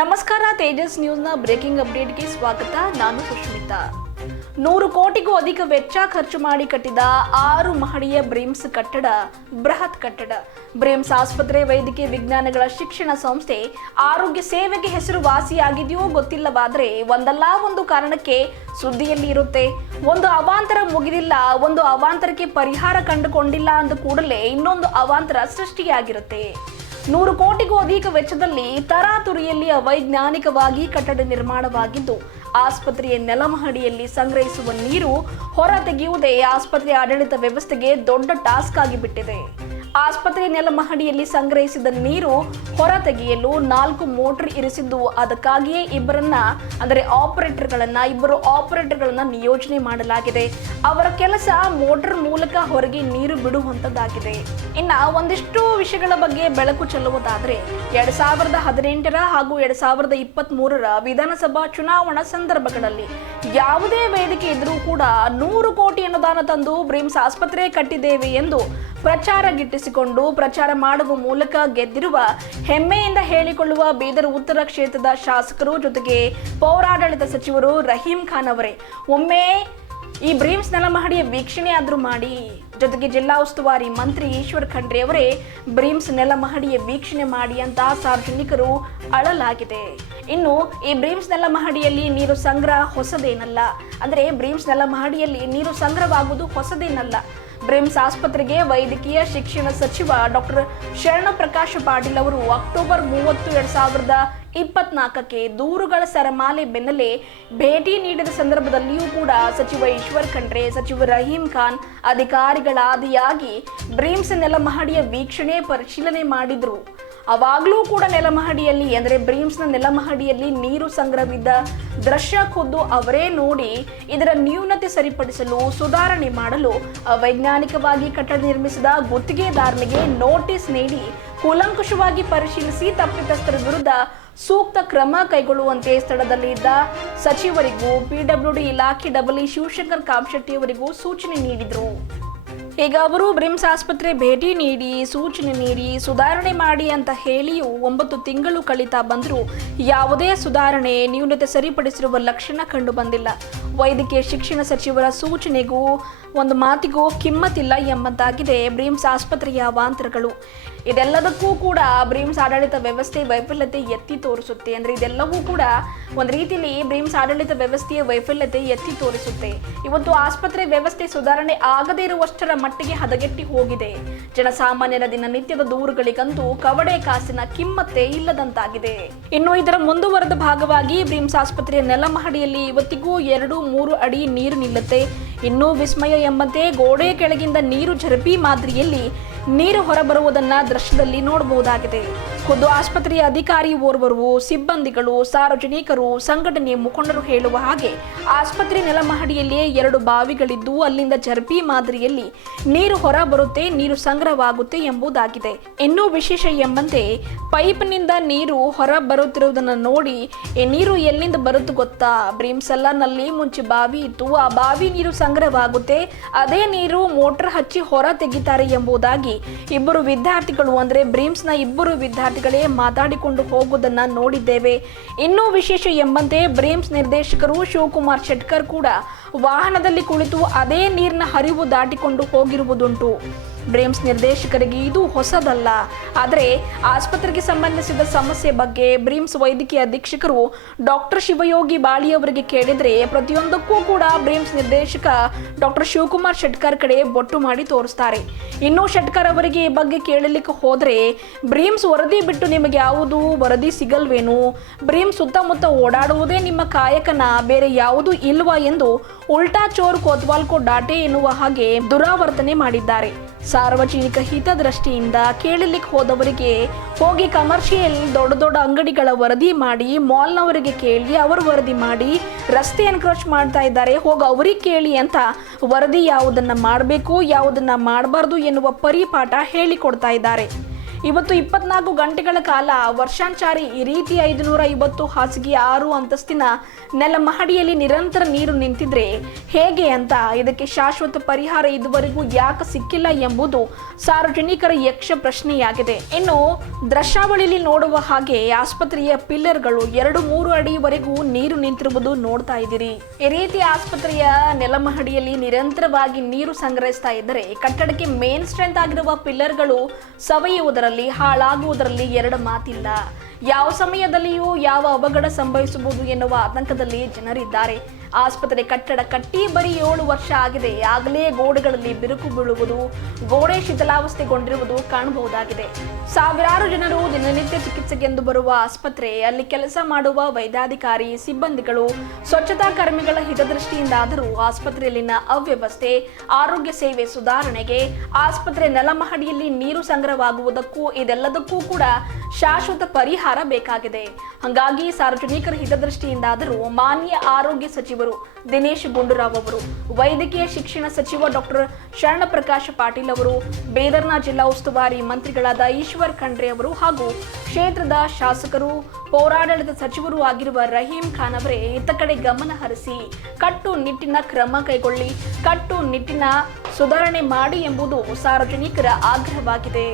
ನಮಸ್ಕಾರ, ತೇಜಸ್ ನ್ಯೂಸ್ನ ಬ್ರೇಕಿಂಗ್ ಅಪ್ಡೇಟ್ಗೆ ಸ್ವಾಗತ. ನಾನು ಸುಷ್ಮಿತಾ. 100 ಕೋಟಿಗೂ ಅಧಿಕ ವೆಚ್ಚ ಖರ್ಚು ಮಾಡಿ ಕಟ್ಟಿದ 6 ಮಹಡಿಯ ಬ್ರಿಮ್ಸ್ ಕಟ್ಟಡ, ಬೃಹತ್ ಕಟ್ಟಡ. ಬ್ರಿಮ್ಸ್ ಆಸ್ಪತ್ರೆ ವೈದ್ಯಕೀಯ ವಿಜ್ಞಾನಗಳ ಶಿಕ್ಷಣ ಸಂಸ್ಥೆ ಆರೋಗ್ಯ ಸೇವೆಗೆ ಹೆಸರುವಾಸಿಯಾಗಿದೆಯೋ ಗೊತ್ತಿಲ್ಲವಾದರೆ ಒಂದಲ್ಲ ಒಂದು ಕಾರಣಕ್ಕೆ ಸುದ್ದಿಯಲ್ಲಿ ಇರುತ್ತೆ. ಒಂದು ಅವಾಂತರ ಮುಗಿದಿಲ್ಲ, ಒಂದು ಅವಾಂತರಕ್ಕೆ ಪರಿಹಾರ ಕಂಡುಕೊಂಡಿಲ್ಲ ಅಂದ ಕೂಡಲೇ ಇನ್ನೊಂದು ಅವಾಂತರ ಸೃಷ್ಟಿಯಾಗಿರುತ್ತೆ. 100 ಕೋಟಿಗೂ ಅಧಿಕ ವೆಚ್ಚದಲ್ಲಿ ತರಾತುರಿಯಲ್ಲಿ ಅವೈಜ್ಞಾನಿಕವಾಗಿ ಕಟ್ಟಡ ನಿರ್ಮಾಣವಾಗಿದ್ದು, ಆಸ್ಪತ್ರೆಯ ನೆಲಮಹಡಿಯಲ್ಲಿ ಸಂಗ್ರಹಿಸುವ ನೀರು ಹೊರ ತೆಗೆಯುವುದೇ ಆಸ್ಪತ್ರೆ ಆಡಳಿತ ವ್ಯವಸ್ಥೆಗೆ ದೊಡ್ಡ ಟಾಸ್ಕ್ ಆಗಿಬಿಟ್ಟಿದೆ. ಆಸ್ಪತ್ರೆ ನೆಲಮಹಡಿಯಲ್ಲಿ ಸಂಗ್ರಹಿಸಿದ ನೀರು ಹೊರ ತೆಗೆಯಲು 4 ಮೋಟರ್ ಇರಿಸಿದ್ದು, ಅದಕ್ಕಾಗಿಯೇ ಇಬ್ಬರು ಆಪರೇಟರ್ಗಳನ್ನ ನಿಯೋಜನೆ ಮಾಡಲಾಗಿದೆ. ಅವರ ಕೆಲಸ ಮೋಟರ್ ಮೂಲಕ ಹೊರಗೆ ನೀರು ಬಿಡುವಂತದ್ದಾಗಿದೆ. ಇನ್ನ ಒಂದಿಷ್ಟು ವಿಷಯಗಳ ಬಗ್ಗೆ ಬೆಳಕು ಚೆಲ್ಲುವುದಾದ್ರೆ, 2018 ಹಾಗೂ 2023 ವಿಧಾನಸಭಾ ಚುನಾವಣಾ ಸಂದರ್ಭಗಳಲ್ಲಿ ಯಾವುದೇ ವೇದಿಕೆ ಇದ್ರೂ ಕೂಡ 100 ಕೋಟಿ ಅನುದಾನ ತಂದು ಬ್ರಿಮ್ಸ್ ಆಸ್ಪತ್ರೆ ಕಟ್ಟಿದ್ದೇವೆ ಎಂದು ಪ್ರಚಾರ ಗಿಟ್ಟಿಸಿಕೊಂಡು ಪ್ರಚಾರ ಮಾಡುವ ಮೂಲಕ ಗೆದ್ದಿರುವ, ಹೆಮ್ಮೆಯಿಂದ ಹೇಳಿಕೊಳ್ಳುವ ಬೀದರ್ ಉತ್ತರ ಕ್ಷೇತ್ರದ ಶಾಸಕರು ಜೊತೆಗೆ ಪೌರಾಡಳಿತ ಸಚಿವರು ರಹೀಂ ಖಾನ್ ಅವರೇ ಒಮ್ಮೆ ಈ ಬ್ರಿಮ್ಸ್ ನೆಲಮಹಡಿಯ ವೀಕ್ಷಣೆ ಆದ್ರೂ ಮಾಡಿ. ಜೊತೆಗೆ ಜಿಲ್ಲಾ ಉಸ್ತುವಾರಿ ಮಂತ್ರಿ ಈಶ್ವರ್ ಖಂಡ್ರೆ ಅವರೇ ಬ್ರಿಮ್ಸ್ ನೆಲಮಹಡಿಯ ವೀಕ್ಷಣೆ ಮಾಡಿ ಅಂತ ಸಾರ್ವಜನಿಕರು ಅಳಲಾಗಿದೆ. ಇನ್ನು ಈ ಬ್ರಿಮ್ಸ್ ನೆಲಮಹಡಿಯಲ್ಲಿ ನೀರು ಸಂಗ್ರಹ ಹೊಸದೇನಲ್ಲ, ಅಂದ್ರೆ ಬ್ರಿಮ್ಸ್ ನೆಲಮಹಡಿಯಲ್ಲಿ ನೀರು ಸಂಗ್ರಹವಾಗುವುದು ಹೊಸದೇನಲ್ಲ. ಬ್ರಿಮ್ಸ್ ಆಸ್ಪತ್ರೆಗೆ ವೈದ್ಯಕೀಯ ಶಿಕ್ಷಣ ಸಚಿವ ಡಾಕ್ಟರ್ ಶರಣಪ್ರಕಾಶ ಪಾಟೀಲ್ ಅವರು ಅಕ್ಟೋಬರ್ 30, 2024ಕ್ಕೆ ದೂರುಗಳ ಸರಮಾಲೆ ಬೆನ್ನಲ್ಲೇ ಭೇಟಿ ನೀಡಿದ ಸಂದರ್ಭದಲ್ಲಿಯೂ ಕೂಡ ಸಚಿವ ಈಶ್ವರ್ ಖಂಡ್ರೆ, ಸಚಿವ ರಹೀಂ ಖಾನ್ ಅಧಿಕಾರಿಗಳಾದಿಯಾಗಿ ಬ್ರಿಮ್ಸ್ ನೆಲಮಹಡಿಯ ವೀಕ್ಷಣೆ ಪರಿಶೀಲನೆ ಮಾಡಿದ್ರು. ಅವಾಗಲೂ ಕೂಡ ನೆಲಮಹಡಿಯಲ್ಲಿ ಅಂದರೆ ಬ್ರಿಮ್ಸ್ನ ನೆಲಮಹಡಿಯಲ್ಲಿ ನೀರು ಸಂಗ್ರಹವಿದ್ದ ದೃಶ್ಯ ಖುದ್ದು ಅವರೇ ನೋಡಿ ಇದರ ನ್ಯೂನತೆ ಸರಿಪಡಿಸಲು, ಸುಧಾರಣೆ ಮಾಡಲು ಅವೈಜ್ಞಾನಿಕವಾಗಿ ಕಟ್ಟಡ ನಿರ್ಮಿಸಿದ ಗುತ್ತಿಗೆದಾರನಿಗೆ ನೋಟಿಸ್ ನೀಡಿ ಕೂಲಂಕುಷವಾಗಿ ಪರಿಶೀಲಿಸಿ ತಪ್ಪಿತಸ್ಥರ ವಿರುದ್ಧ ಸೂಕ್ತ ಕ್ರಮ ಕೈಗೊಳ್ಳುವಂತೆ ಸ್ಥಳದಲ್ಲಿ ಇದ್ದ ಸಚಿವರಿಗೂ PWD ಇಲಾಖೆ ಡಬಲ್ ಶಿವಶಂಕರ್ ಕಾಮಶೆಟ್ಟಿ ಅವರಿಗೂ ಸೂಚನೆ ನೀಡಿದರು. ಈಗ ಅವರು ಬ್ರಿಮ್ಸ್ ಆಸ್ಪತ್ರೆ ಭೇಟಿ ನೀಡಿ ಸೂಚನೆ ನೀಡಿ ಸುಧಾರಣೆ ಮಾಡಿ ಅಂತ ಹೇಳಿಯೂ 9 ತಿಂಗಳು ಕಳೀತಾ ಬಂದರೂ ಯಾವುದೇ ಸುಧಾರಣೆ, ನ್ಯೂನತೆ ಸರಿಪಡಿಸಿರುವ ಲಕ್ಷಣ ಕಂಡು ಬಂದಿಲ್ಲ. ವೈದ್ಯಕೀಯ ಶಿಕ್ಷಣ ಸಚಿವರ ಸೂಚನೆಗೂ ಒಂದು ಮಾತಿಗೂ ಕಿಮ್ಮತ್ತಿಲ್ಲ ಎಂಬಂತಾಗಿದೆ ಬ್ರಿಮ್ಸ್ ಆಸ್ಪತ್ರೆಯ ಅವಾಂತರಗಳು. ಇದೆಲ್ಲದಕ್ಕೂ ಕೂಡ ಬ್ರಿಮ್ಸ್ ಆಡಳಿತ ವ್ಯವಸ್ಥೆ ವೈಫಲ್ಯತೆ ಎತ್ತಿ ತೋರಿಸುತ್ತೆ. ಅಂದರೆ ಇದೆಲ್ಲವೂ ಕೂಡ ಒಂದು ರೀತಿಯಲ್ಲಿ ಬ್ರಿಮ್ಸ್ ಆಡಳಿತ ವ್ಯವಸ್ಥೆಯ ವೈಫಲ್ಯತೆ ಎತ್ತಿ ತೋರಿಸುತ್ತೆ. ಇವತ್ತು ಆಸ್ಪತ್ರೆ ವ್ಯವಸ್ಥೆ ಸುಧಾರಣೆ ಆಗದೇ ಇರುವಷ್ಟರ ಮಟ್ಟಿಗೆ ಹದಗೆಟ್ಟಿ ಹೋಗಿದೆ. ಜನಸಾಮಾನ್ಯರ ದಿನನಿತ್ಯದ ದೂರುಗಳಿಗಂತೂ ಕವಡೆ ಕಾಸಿನ ಕಿಮ್ಮತ್ತೇ ಇಲ್ಲದಂತಾಗಿದೆ. ಇನ್ನು ಇದರ ಮುಂದುವರೆದ ಭಾಗವಾಗಿ ಬ್ರಿಮ್ಸ್ ಆಸ್ಪತ್ರೆಯ ನೆಲಮಹಡಿಯಲ್ಲಿ ಇವತ್ತಿಗೂ 2-3 ಅಡಿ ನೀರು ನಿಲ್ಲುತ್ತೆ. ಇನ್ನೂ ವಿಸ್ಮಯ ಎಂಬಂತೆ ಗೋಡೆ ಕೆಳಗಿಂದ ನೀರು ಝರಪಿ ಮಾದರಿಯಲ್ಲಿ ನೀರು ಹೊರಬರುವುದನ್ನ ದೃಶ್ಯದಲ್ಲಿ ನೋಡಬಹುದಾಗಿದೆ. ಖುದ್ದು ಆಸ್ಪತ್ರೆಯ ಅಧಿಕಾರಿ ಓರ್ವರು, ಸಿಬ್ಬಂದಿಗಳು, ಸಾರ್ವಜನಿಕರು, ಸಂಘಟನೆಯ ಮುಖಂಡರು ಹೇಳುವ ಹಾಗೆ ಆಸ್ಪತ್ರೆ ನೆಲಮಹಡಿಯಲ್ಲಿಯೇ 2 ಬಾವಿಗಳಿದ್ದು ಅಲ್ಲಿಂದ ಝರಪಿ ಮಾದರಿಯಲ್ಲಿ ನೀರು ಹೊರ ಬರುತ್ತೆ, ನೀರು ಸಂಗ್ರಹವಾಗುತ್ತೆ ಎಂಬುದಾಗಿದೆ. ಇನ್ನೂ ವಿಶೇಷ ಎಂಬಂತೆ ಪೈಪ್ನಿಂದ ನೀರು ಹೊರ ಬರುತ್ತಿರುವುದನ್ನು ನೋಡಿ ಈ ನೀರು ಎಲ್ಲಿಂದ ಬರುತ್ತು ಗೊತ್ತಾ? ಬ್ರಿಮ್ಸ್ ನಲ್ಲಿ ಮುಂಚೆ ಬಾವಿ ಇತ್ತು, ಆ ಬಾವಿ ನೀರು ಸಂಗ್ರಹವಾಗುತ್ತೆ, ಅದೇ ನೀರು ಮೋಟರ್ ಹಚ್ಚಿ ಹೊರ ತೆಗಿತಾರೆ ಎಂಬುದಾಗಿ ಇಬ್ಬರು ವಿದ್ಯಾರ್ಥಿಗಳು ಅಂದರೆ ಬ್ರಿಮ್ಸ್ನ 2 ವಿದ್ಯಾರ್ಥಿಗಳೇ ಮಾತಾಡಿಕೊಂಡು ಹೋಗುವುದನ್ನ ನೋಡಿದ್ದೇವೆ. ಇನ್ನೂ ವಿಶೇಷ ಎಂಬಂತೆ ಬ್ರಿಮ್ಸ್ ನಿರ್ದೇಶಕರು ಶಿವಕುಮಾರ್ ಶೆಟ್ಕರ್ ಕೂಡ ವಾಹನದಲ್ಲಿ ಕುಳಿತು ಅದೇ ನೀರಿನ ಹರಿವು ದಾಟಿಕೊಂಡು ಹೋಗಿರುವುದುಂಟು. ಬ್ರಿಮ್ಸ್ ನಿರ್ದೇಶಕರಿಗೆ ಇದು ಹೊಸದಲ್ಲ. ಆದರೆ ಆಸ್ಪತ್ರೆಗೆ ಸಂಬಂಧಿಸಿದ ಸಮಸ್ಯೆ ಬಗ್ಗೆ ಬ್ರಿಮ್ಸ್ ವೈದ್ಯಕೀಯ ಅಧೀಕ್ಷಕರು ಡಾಕ್ಟರ್ ಶಿವಯೋಗಿ ಬಾಳಿ ಅವರಿಗೆ ಕೇಳಿದರೆ ಪ್ರತಿಯೊಂದಕ್ಕೂ ಕೂಡ ಬ್ರಿಮ್ಸ್ ನಿರ್ದೇಶಕ ಡಾಕ್ಟರ್ ಶಿವಕುಮಾರ್ ಶೆಟ್ಕರ್ ಕಡೆ ಬೊಟ್ಟು ಮಾಡಿ ತೋರಿಸ್ತಾರೆ. ಇನ್ನು ಶೆಟ್ಕರ್ ಅವರಿಗೆ ಈ ಬಗ್ಗೆ ಕೇಳಲಿಕ್ಕೆ ಹೋದರೆ ಬ್ರಿಮ್ಸ್ ವರದಿ ಬಿಟ್ಟು ನಿಮಗೆ ಯಾವುದು ವರದಿ ಸಿಗಲ್ವೇನು? ಬ್ರಿಮ್ಸ್ ಸುತ್ತಮುತ್ತ ಓಡಾಡುವುದೇ ನಿಮ್ಮ ಕಾಯಕನ, ಬೇರೆ ಯಾವುದೂ ಇಲ್ವಾ ಎಂದು ಉಲ್ಟಾ ಚೋರ್ ಕೋತ್ವಾಲ್ಕೋ ಡಾಟೆ ಎನ್ನುವ ಹಾಗೆ ದುರಾವರ್ತನೆ ಮಾಡಿದ್ದಾರೆ. ಸಾರ್ವಜನಿಕ ಹಿತದೃಷ್ಟಿಯಿಂದ ಕೇಳಲಿಕ್ಕೆ ಹೋದವರಿಗೆ ಹೋಗಿ ಕಮರ್ಷಿಯಲ್ ದೊಡ್ಡ ಅಂಗಡಿಗಳ ವರದಿ ಮಾಡಿ, ಮಾಲ್ನವರಿಗೆ ಕೇಳಿ ಅವರು ವರದಿ ಮಾಡಿ, ರಸ್ತೆ ಎನ್ಕ್ರೋಚ್ ಮಾಡ್ತಾ ಇದ್ದಾರೆ ಹೋಗಿ ಅವ್ರಿಗೆ ಕೇಳಿ ಅಂತ ವರದಿ ಯಾವುದನ್ನ ಮಾಡಬೇಕು ಯಾವುದನ್ನ ಮಾಡಬಾರ್ದು ಎನ್ನುವ ಪರಿಪಾಠ ಹೇಳಿಕೊಡ್ತಾ ಇದ್ದಾರೆ. ಇವತ್ತು 24 ಗಂಟೆಗಳ ಕಾಲ ವರ್ಷಾಂಚಾರಿ ಈ ರೀತಿ 550 ಹಾಸಿಗೆ 6 ಅಂತಸ್ತಿನ ನೆಲಮಹಡಿಯಲ್ಲಿ ನಿರಂತರ ನೀರು ನಿಂತಿದ್ರೆ ಹೇಗೆ ಅಂತ, ಇದಕ್ಕೆ ಶಾಶ್ವತ ಪರಿಹಾರ ಇದುವರೆಗೂ ಯಾಕೆ ಸಿಕ್ಕಿಲ್ಲ ಎಂಬುದು ಸಾರ್ವಜನಿಕರ ಯಕ್ಷ ಪ್ರಶ್ನೆಯಾಗಿದೆ. ಇನ್ನು ದೃಶ್ಯಾವಳಿಯಲ್ಲಿ ನೋಡುವ ಹಾಗೆ ಆಸ್ಪತ್ರೆಯ ಪಿಲ್ಲರ್ಗಳು 2-3 ಅಡಿವರೆಗೂ ನೀರು ನಿಂತಿರುವುದು ನೋಡ್ತಾ ಇದ್ದೀರಿ. ಈ ರೀತಿ ಆಸ್ಪತ್ರೆಯ ನೆಲಮಹಡಿಯಲ್ಲಿ ನಿರಂತರವಾಗಿ ನೀರು ಸಂಗ್ರಹಿಸ್ತಾ ಇದ್ದರೆ ಕಟ್ಟಡಕ್ಕೆ ಮೇನ್ ಸ್ಟ್ರೆಂತ್ ಆಗಿರುವ ಪಿಲ್ಲರ್ಗಳು ಸವೆಯುವುದರಲ್ಲಿ, ಹಾಳಾಗುವುದರಲ್ಲಿ ಎರಡು ಮಾತಿಲ್ಲ. ಯಾವ ಸಮಯದಲ್ಲಿಯೂ ಯಾವ ಅವಘಡ ಸಂಭವಿಸಬಹುದು ಎನ್ನುವ ಆತಂಕದಲ್ಲಿ ಜನರಿದ್ದಾರೆ. ಆಸ್ಪತ್ರೆ ಕಟ್ಟಡ ಕಟ್ಟಿ ಬರೀ 7 ವರ್ಷ ಆಗಿದೆ, ಆಗಲೇ ಗೋಡೆಗಳಲ್ಲಿ ಬಿರುಕು ಬೀಳುವುದು, ಗೋಡೆ ಶಿಥಿಲಾವಸ್ಥೆಗೊಂಡಿರುವುದು ಕಾಣಬಹುದಾಗಿದೆ. ಸಾವಿರಾರು ಜನರು ದಿನನಿತ್ಯ ಚಿಕಿತ್ಸೆಗೆಂದು ಬರುವ ಆಸ್ಪತ್ರೆ, ಅಲ್ಲಿ ಕೆಲಸ ಮಾಡುವ ವೈದ್ಯಾಧಿಕಾರಿ, ಸಿಬ್ಬಂದಿಗಳು, ಸ್ವಚ್ಛತಾ ಕರ್ಮಿಗಳ ಹಿತದೃಷ್ಟಿಯಿಂದಾದರೂ ಆಸ್ಪತ್ರೆಯಲ್ಲಿನ ಅವ್ಯವಸ್ಥೆ, ಆರೋಗ್ಯ ಸೇವೆ ಸುಧಾರಣೆಗೆ, ಆಸ್ಪತ್ರೆ ನೆಲಮಹಡಿಯಲ್ಲಿ ನೀರು ಸಂಗ್ರಹವಾಗುವುದಕ್ಕೂ ಇದೆಲ್ಲದಕ್ಕೂ ಕೂಡ ಶಾಶ್ವತ ಪರಿಹಾರ ಬೇಕಾಗಿದೆ. ಹಾಗಾಗಿ ಸಾರ್ವಜನಿಕರ ಹಿತದೃಷ್ಟಿಯಿಂದಾದರೂ ಮಾನ್ಯ ಆರೋಗ್ಯ ಸಚಿವರು ದಿನೇಶ್ ಗುಂಡೂರಾವ್ ಅವರು, ವೈದ್ಯಕೀಯ ಶಿಕ್ಷಣ ಸಚಿವ ಡಾಕ್ಟರ್ ಶರಣಪ್ರಕಾಶ ಪಾಟೀಲ್ ಅವರು, ಬೀದರ್ನ ಜಿಲ್ಲಾ ಉಸ್ತುವಾರಿ ಮಂತ್ರಿಗಳಾದ ಈಶ್ವರ್ ಖಂಡ್ರೆ ಅವರು ಹಾಗೂ ಕ್ಷೇತ್ರದ ಶಾಸಕರು, ಪೌರಾಡಳಿತ ಸಚಿವರು ಆಗಿರುವ ರಹೀಂ ಖಾನ್ ಅವರೇ ಇತ್ತ ಕಡೆ ಗಮನ ಹರಿಸಿ ಕಟ್ಟುನಿಟ್ಟಿನ ಕ್ರಮ ಕೈಗೊಳ್ಳಿ, ಕಟ್ಟುನಿಟ್ಟಿನ ಸುಧಾರಣೆ ಮಾಡಿ ಎಂಬುದು ಸಾರ್ವಜನಿಕರ ಆಗ್ರಹವಾಗಿದೆ.